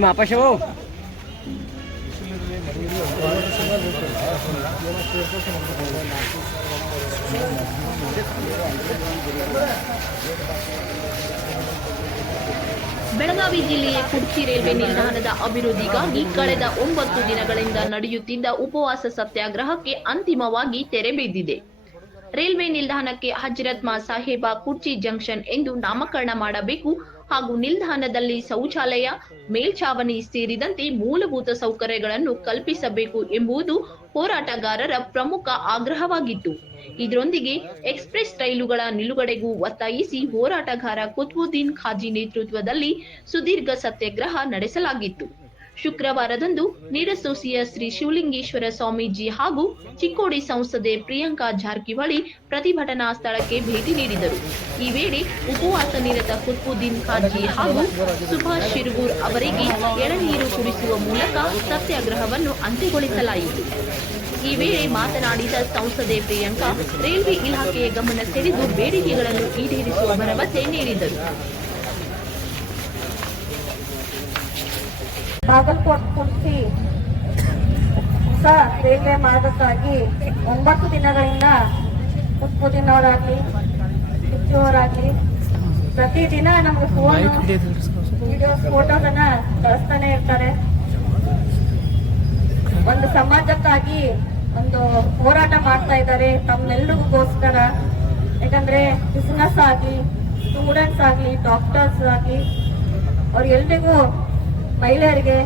ಮಾಪಾಶ ಬೆಳಗಾವಿ ಜಿಲ್ಲೆಯ ಕುಡ್ಕಿ ರೈಲ್ವೆ ನಿಲ್ದಾಣದ ಅಭಿವೃದ್ಧಿಗಾಗಿ ಕಳೆದ ಒಂಬತ್ತು ದಿನಗಳಿಂದ ನಡೆಯುತ್ತಿದ್ದ ಉಪವಾಸ ಸತ್ಯಾಗ್ರಹಕ್ಕೆ ಅಂತಿಮವಾಗಿ ತೆರೆ ಬಿದ್ದಿದೆ ರೈಲ್ವೆ ನಿಲ್ದಾಣಕ್ಕೆ ಹಜರತ್ ಮಾ ಸಾಹೇಬ ಕುರ್ಚಿ ಜಂಕ್ಷನ್ ಎಂದು ನಾಮಕರಣ ಮಾಡಬೇಕು ಹಾಗೂ ನಿಲ್ದಾಣದಲ್ಲಿ ಶೌಚಾಲಯ ಮೇಲ್ಛಾವಣಿ ಸೇರಿದಂತೆ ಮೂಲಭೂತ ಸೌಕರ್ಯಗಳನ್ನು ಕಲ್ಪಿಸಬೇಕು ಎಂಬುದು ಹೋರಾಟಗಾರರ ಪ್ರಮುಖ ಆಗ್ರಹವಾಗಿತ್ತು. ಇದರೊಂದಿಗೆ ಎಕ್ಸ್ಪ್ರೆಸ್ ರೈಲುಗಳ ನಿಲುಗಡೆಗೂ ಒತ್ತಾಯಿಸಿ ಹೋರಾಟಗಾರ ಕುತ್ಬುದ್ದೀನ್ ಖಾಜಿ ನೇತೃತ್ವದಲ್ಲಿ ಸುದೀರ್ಘ ಸತ್ಯಾಗ್ರಹ ನಡೆಸಲಾಗಿತ್ತು. ಶುಕ್ರವಾರದಂದು ನೀರಸೋಸಿಯ ಶ್ರೀ ಶಿವಲಿಂಗೇಶ್ವರ ಸ್ವಾಮೀಜಿ ಹಾಗೂ ಚಿಕ್ಕೋಡಿ ಸಂಸದೆ ಪ್ರಿಯಾಂಕಾ ಜಾರಕಿಹೊಳಿ ಪ್ರತಿಭಟನಾ ಸ್ಥಳಕ್ಕೆ ಭೇಟಿ ನೀಡಿದರು. ಈ ವೇಳೆ ಉಪವಾಸ ನಿರತ ಕುತ್ಬುದ್ದೀನ್ ಖಾಜಿ ಹಾಗೂ ಸುಭಾಷ್ ಶಿರ್ಗೂರ್ ಅವರಿಗೆ ಎಳನೀರು ಕುಡಿಸುವ ಮೂಲಕ ಸತ್ಯಾಗ್ರಹವನ್ನು ಅಂತ್ಯಗೊಳಿಸಲಾಯಿತು. ಈ ವೇಳೆ ಮಾತನಾಡಿದ ಸಂಸದೆ ಪ್ರಿಯಾಂಕಾ, ರೈಲ್ವೆ ಇಲಾಖೆಯ ಗಮನ ಸೆಳೆದು ಬೇಡಿಕೆಗಳನ್ನು ಈಡೇರಿಸುವ ಭರವಸೆ ನೀಡಿದರು. ಬಾಗಲಕೋಟ್ ಕುರ್ಚಿ ಹೊಸ ರೈಲ್ವೆ ಮಾರ್ಗಕ್ಕಾಗಿ ಒಂಬತ್ತು ದಿನಗಳಿಂದ ಕುತ್ಬುದ್ದೀನವರಾಗ್ಲಿ ಕಿಚ್ಚುವರಾಗ್ಲಿ ಪ್ರತಿದಿನ ನಮ್ಗೆ ಫೋನ್ ವಿಡಿಯೋಸ್ ಫೋಟೋಸ್ ಅನ್ನ ಕಳಿಸ್ತಾನೆ ಇರ್ತಾರೆ. ಒಂದು ಸಮಾಜಕ್ಕಾಗಿ ಒಂದು ಹೋರಾಟ ಮಾಡ್ತಾ ಇದ್ದಾರೆ ತಮ್ಮೆಲ್ಲರಿಗೋಸ್ಕರ. ಯಾಕಂದ್ರೆ ಬಿಸ್ನೆಸ್ ಆಗ್ಲಿ ಸ್ಟೂಡೆಂಟ್ಸ್ ಆಗ್ಲಿ ಡಾಕ್ಟರ್ಸ್ ಆಗ್ಲಿ ಅವ್ರಿಗೆಲ್ರಿಗೂ ಎಲ್ರಿಗೂ ಮಹಿಳೆಯರಿಗೆ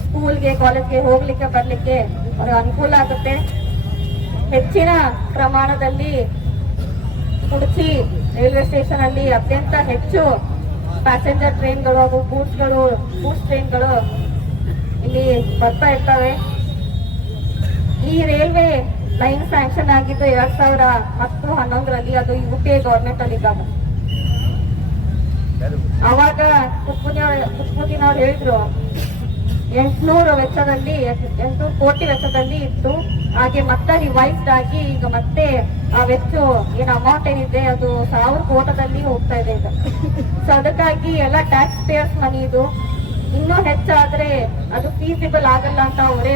ಸ್ಕೂಲ್ಗೆ, ಕಾಲೇಜ್ಗೆ ಹೋಗ್ಲಿಕ್ಕೆ, ಬರ್ಲಿಕ್ಕೆ ಅವ್ರಿಗೆ ಅನುಕೂಲ ಆಗುತ್ತೆ. ಹೆಚ್ಚಿನ ಪ್ರಮಾಣದಲ್ಲಿ ಕುಡಚಿ ರೈಲ್ವೆ ಸ್ಟೇಷನ್ ಅಲ್ಲಿ ಅತ್ಯಂತ ಹೆಚ್ಚು ಪ್ಯಾಸೆಂಜರ್ ಟ್ರೈನ್ಗಳು ಹಾಗೂ ಗೂಡ್ಸ್ಗಳು ಗೂಡ್ಸ್ ಟ್ರೈನ್ಗಳು ಇಲ್ಲಿ ಬರ್ತಾ ಇರ್ತವೆ. ಈ ರೈಲ್ವೆ ಲೈನ್ ಸ್ಯಾಂಕ್ಷನ್ ಆಗಿದ್ದು ಎರಡ್ ಸಾವಿರ ಹತ್ತು ಹನ್ನೊಂದರಲ್ಲಿ ಅದು ಯು ಪಿ ಎ ಗವರ್ಮೆಂಟ್ ಅಲ್ಲಿ ಅವಾಗ ಅವ್ರು ಹೇಳಿದ್ರು, ಎಂಟ್ನೂರು ವೆಚ್ಚದಲ್ಲಿ, ಎಂಟುನೂರು ಕೋಟಿ ವೆಚ್ಚದಲ್ಲಿ ಇತ್ತು. ಹಾಗೆ ಮತ್ತೆ ರಿವೈಸ್ಡ್ ಆಗಿ ಈಗ ಮತ್ತೆ ಆ ವೆಚ್ಚ, ಏನು ಅಮೌಂಟ್ ಏನಿದೆ, ಅದು ಸಾವಿರ ಕೋಟದಲ್ಲಿ ಹೋಗ್ತಾ ಇದೆ ಈಗ. ಸೊ ಅದಕ್ಕಾಗಿ ಎಲ್ಲ ಟ್ಯಾಕ್ಸ್ ಪೇಯರ್ಸ್ ಮನಿ ಇದು. ಇನ್ನೂ ಹೆಚ್ಚಾದ್ರೆ ಅದು ಫೀಸಿಬಲ್ ಆಗಲ್ಲ ಅಂತ ಅವರೇ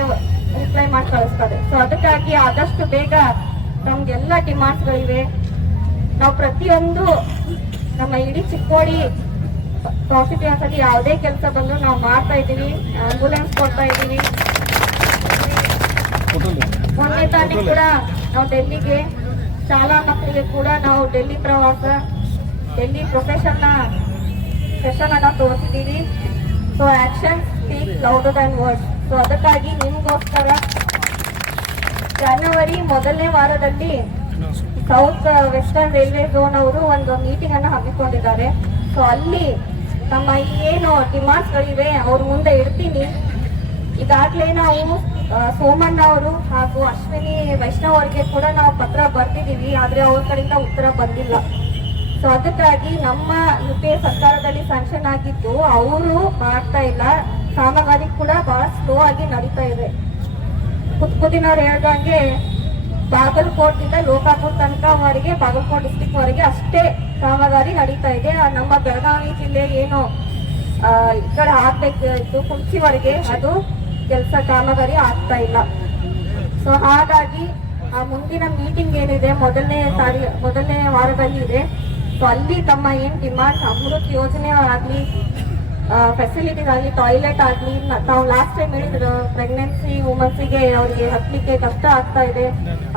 ರಿಪ್ಲೈ ಮಾಡಿ ಕಳಿಸ್ತಾರೆ. ಸೊ ಅದಕ್ಕಾಗಿ ಆದಷ್ಟು ಬೇಗ ನಮ್ಗೆಲ್ಲ ಡಿಮಾಂಡ್ಸ್ಗಳಿವೆ ನಾವು ಪ್ರತಿಯೊಂದು ನಮ್ಮ ಇಡೀ ಚಿಕ್ಕೋಡಿ ಕಾನ್ಸ್ಟಿಟ್ಯೂನ್ಸ್ ಅಲ್ಲಿ ಯಾವುದೇ ಕೆಲಸ ಬಂದು ನಾವು ಮಾಡ್ತಾ ಇದ್ದೀವಿ ಆಂಬುಲೆನ್ಸ್ ಕೊಡ್ತಾ ಇದ್ದೀವಿ. ಮೊನ್ನೆ ತಾನೇ ಕೂಡ ನಾವು ಡೆಲ್ಲಿಗೆ ಶಾಲಾ ಮಕ್ಕಳಿಗೆ ಕೂಡ ನಾವು ಡೆಲ್ಲಿ ಪ್ರವಾಸ ಡೆಲ್ಲಿ ಪ್ರೊಫೆಷನ್ ಸೆಷನ್ ಅನ್ನ ತೋರಿಸಿದೀವಿ so action speak louder than word so ಅದಕ್ಕಾಗಿ ನಿಮ್ಗೋಸ್ಕರ ಜನವರಿ ಮೊದಲನೇ ವಾರದಲ್ಲಿ ಸೌತ್ ವೆಸ್ಟರ್ನ್ ರೈಲ್ವೆ ಝೋನ್ ಅವರು ಒಂದು ಮೀಟಿಂಗ್ ಅನ್ನು ಹಮ್ಮಿಕೊಂಡಿದ್ದಾರೆ. ಸೊ ಅಲ್ಲಿ ತಮ್ಮ ಏನು ಡಿಮಾಂಡ್ಸ್ ಗಳಿವೆ, ಅವ್ರ ಮುಂದೆ ಇಡ್ತೀನಿ. ಈಗಾಗಲೇ ನಾವು ಸೋಮಣ್ಣ ಅವರು ಹಾಗೂ ಅಶ್ವಿನಿ ವೈಷ್ಣವ್ ಅವರಿಗೆ ಕೂಡ ನಾವು ಪತ್ರ ಬರ್ತಿದ್ದೀವಿ ಆದ್ರೆ ಅವ್ರ ಕಡೆಯಿಂದ ಉತ್ತರ ಬಂದಿಲ್ಲ. ಸೊ ಅದಕ್ಕಾಗಿ ನಮ್ಮ ಯು ಪಿ ಎ ಸರ್ಕಾರದಲ್ಲಿ ಸ್ಯಾಂಕ್ಷನ್ ಆಗಿದ್ದು, ಅವರು ಮಾಡ್ತಾ ಇಲ್ಲ. ಕಾಮಗಾರಿ ಕೂಡ ಬಹಳ ಸ್ಲೋ ಆಗಿ ನಡೀತಾ ಇದೆ. ಕುತ್ಕುದಿನವ್ರು ಹೇಳ್ದಂಗೆ ಬಾಗಲಕೋಟಿಂದ ಲೋಕಾಪುರ ತನಕ ವರೆಗೆ ಬಾಗಲಕೋಟ್ ಡಿಸ್ಟಿಕ್ ಅಷ್ಟೇ ಕಾಮಗಾರಿ ನಡೀತಾ ಇದೆ. ನಮ್ಮ ಬೆಳಗಾವಿ ಜಿಲ್ಲೆ ಏನು ಈ ಕಡೆ ಆಗ್ಬೇಕಿತ್ತು, ಕುಂಚಿವರೆಗೆ ಅದು ಕೆಲಸ ಕಾಮಗಾರಿ ಆಗ್ತಾ ಇಲ್ಲ. ಸೊ ಹಾಗಾಗಿ ಆ ಮುಂದಿನ ಮೀಟಿಂಗ್ ಏನಿದೆ, ಮೊದಲನೇ ತಾರಿ, ಮೊದಲನೇ ವಾರದಲ್ಲಿ ಇದೆ ಸೊ ಅಲ್ಲಿ ತಮ್ಮ ಏನ್ ಡಿಮಾಂಡ್ ಅಮೃತ್ ಯೋಜನೆ ಆಗ್ಲಿ ಫೆಸಿಲಿಟೀಸ್ ಆಗಲಿ ಟಾಯ್ಲೆಟ್ ಆಗಲಿ ತಾವು ಲಾಸ್ಟ್ ಟೈಮ್ ಹೇಳಿದ್ರು ಪ್ರೆಗ್ನೆನ್ಸಿ ವುಮನ್ಸಿಗೆ ಅವರಿಗೆ ಹತ್ತಲಿಕ್ಕೆ ಕಷ್ಟ ಆಗ್ತಾ ಇದೆ.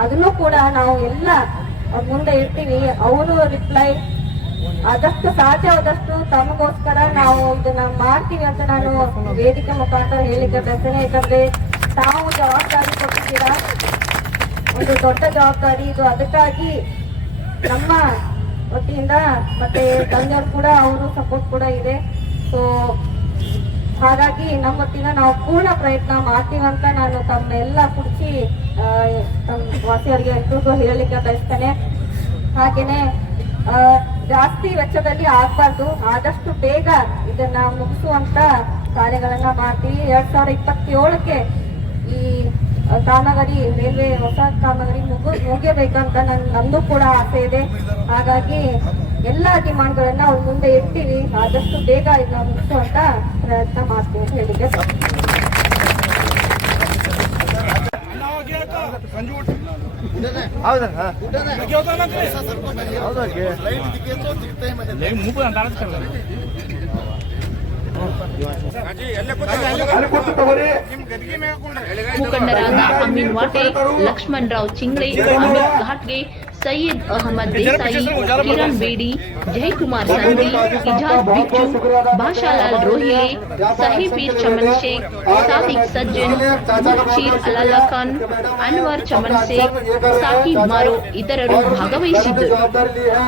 ಅದನ್ನು ಕೂಡ ನಾವು ಎಲ್ಲ ಮುಂದೆ ಇರ್ತೀವಿ ಅವರು ರಿಪ್ಲೈ ಆದಷ್ಟು ಸಾಧ್ಯವಾದಷ್ಟು ತಮಗೋಸ್ಕರ ನಾವು ಇದನ್ನ ಮಾಡ್ತೀವಿ ಅಂತ ನಾನು ವೇದಿಕೆ ಮುಖಾಂತರ ಹೇಳಿಕೆ ಬರ್ತೇನೆ ಯಾಕಂದ್ರೆ ತಾವು ಜವಾಬ್ದಾರಿ ಕೊಟ್ಟಿದ್ದೀರಾ? ಒಂದು ದೊಡ್ಡ ಜವಾಬ್ದಾರಿ. ಇದು ಅದಕ್ಕಾಗಿ ನಮ್ಮ ವತಿಯಿಂದ ಮತ್ತೆ ತಂದೆಯವ್ರು ಕೂಡ, ಅವರು ಸಪೋರ್ಟ್ ಕೂಡ ಇದೆ. ಸೊ ಹಾಗಾಗಿ ನಮ್ಮ ಹೊತ್ತಿನ ನಾವು ಪೂರ್ಣ ಪ್ರಯತ್ನ ಮಾಡ್ತೀವಂತ ನಾನು ತಮ್ಮೆಲ್ಲ ಕುಡಿಸಿ ತಮ್ಮ ವಾಸಿಯವರಿಗೆ ಎಲ್ರಿಗೂ ಹೇಳಲಿಕ್ಕೆ ಬಯಸ್ತೇನೆ. ಹಾಗೇನೆ ಜಾಸ್ತಿ ವೆಚ್ಚದಲ್ಲಿ ಆಗ್ಬಾರ್ದು. ಆದಷ್ಟು ಬೇಗ ಇದನ್ನ ಮುಗಿಸುವಂತ ಕಾರ್ಯಗಳನ್ನ ಮಾಡ್ತೀವಿ. ಎರಡ್ ಸಾವಿರದ ಇಪ್ಪತ್ತೇಳಕ್ಕೆ ಈ ಕಾಮಗಾರಿ ರೈಲ್ವೆ ಹೊಸ ಕಾಮಗಾರಿ ಮುಗು, ಮುಗಿಯಬೇಕಂತ ನನ್ ನಂದು ಕೂಡ ಆಸೆ ಇದೆ. ಹಾಗಾಗಿ ಎಲ್ಲಾ ಡಿಮಾಂಡ್ಗಳನ್ನ ಅವ್ರ ಮುಂದೆ ಇಡ್ತೀವಿ. ಆದಷ್ಟು ಬೇಗ ಇದನ್ನ ಮುಗಿಸುವಂತ ಪ್ರಯತ್ನ ಮಾಡ್ತೀವಿ ಅಂತ ಹೇಳಿದ್ರೆ ಹೌದಾ? ಮುಖಂಡರಾದ ಅಮೀನ್ ವಾಟೆ ಲಕ್ಷ್ಮಣರಾವ್ ಚಿಂಗ್ಳೆ ಅಮಿತ್ ಘಾಟ್ಗೆ ಸೈಯದ್ ಅಹಮದ್ ದೇಸಾಯಿ ಕಿರಣ್ ಬೇಡಿ ಜಯಕುಮಾರ್ ಸಂಧಿ ಇಜಾಜ್ ಬಿಚ್ಚು ಭಾಷಾಲಾಲ್ ರೋಹಿಲೆ ಸಹಿಬೀರ್ ಚಮನ್ ಶೇಖ್ ಸಾದಿಕ್ ಸಜ್ಜನ್ ಮುರ್ಚೀರ್ ಅಲಾಲಾ ಖಾನ್ ಅನ್ವರ್ ಚಮನ್ ಶೇಖ್ ಸಾಕಿಬ್ ಮಾರೋ ಇತರರು ಭಾಗವಹಿಸಿದ್ದರು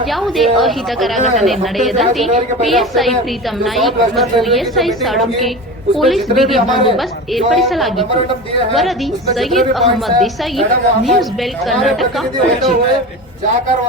ಯಾವುದೇ ಅಹಿತಕರ ಘಟನೆ ನಡೆಯದಂತೆ ಪಿಎಸ್ಐ ಪ್ರೀತಂ ನಾಯಿಕ್ ಮತ್ತು ಎಸ್ಐ ಸಾಳುಂಕೆ ಪೊಲೀಸ್ ಬಿಗಿ ಬಂದೋಬಸ್ತ್ ಏರ್ಪಡಿಸಲಾಗಿತ್ತು ವರದಿ ಸೈಯದ್ ಅಹಮದ್ ದೇಸಾಯಿ ನ್ಯೂಸ್ ಬೆಲ್ ಕರ್ನಾಟಕ ಕೊಚ್ಚಿ जाकर